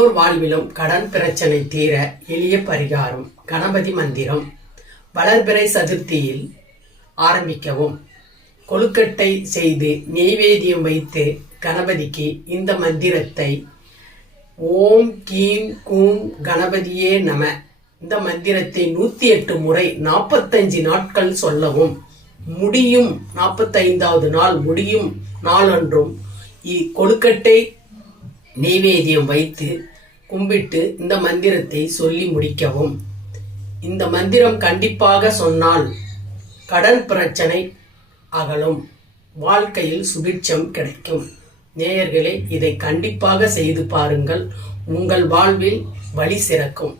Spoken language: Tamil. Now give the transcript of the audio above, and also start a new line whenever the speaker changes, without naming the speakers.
வாழ்விலும் கடன் பிரச்சனை தீர எளிய பரிகாரம். கணபதி மந்திரம். வளர்பிறை சதுர்த்தியில் ஆரம்பிக்கவும். கொழுக்கட்டை செய்து நெய்வேத்தியம் வைத்து கணபதிக்கு இந்த மந்திரத்தை ஓம் கீம் கூம் கணபதியே நம இந்த மந்திரத்தை நூத்தி எட்டு முறை நாற்பத்தஞ்சு நாட்கள் சொல்லவும். முடியும் நாற்பத்தைந்தாவது நாள் முடியும் நாளன்றும். இ- கொழுக்கட்டை நெய்வேத்தியம் வைத்து கும்பிட்டு இந்த மந்திரத்தை சொல்லி முடிக்கவும். இந்த மந்திரம் கண்டிப்பாக சொன்னால் கடன் பிரச்சனை அகலும். வாழ்க்கையில் சுபிட்சம் கிடைக்கும். நேயர்களே இதை கண்டிப்பாக செய்து பாருங்கள். உங்கள் வாழ்வில் வழி சிறக்கும்.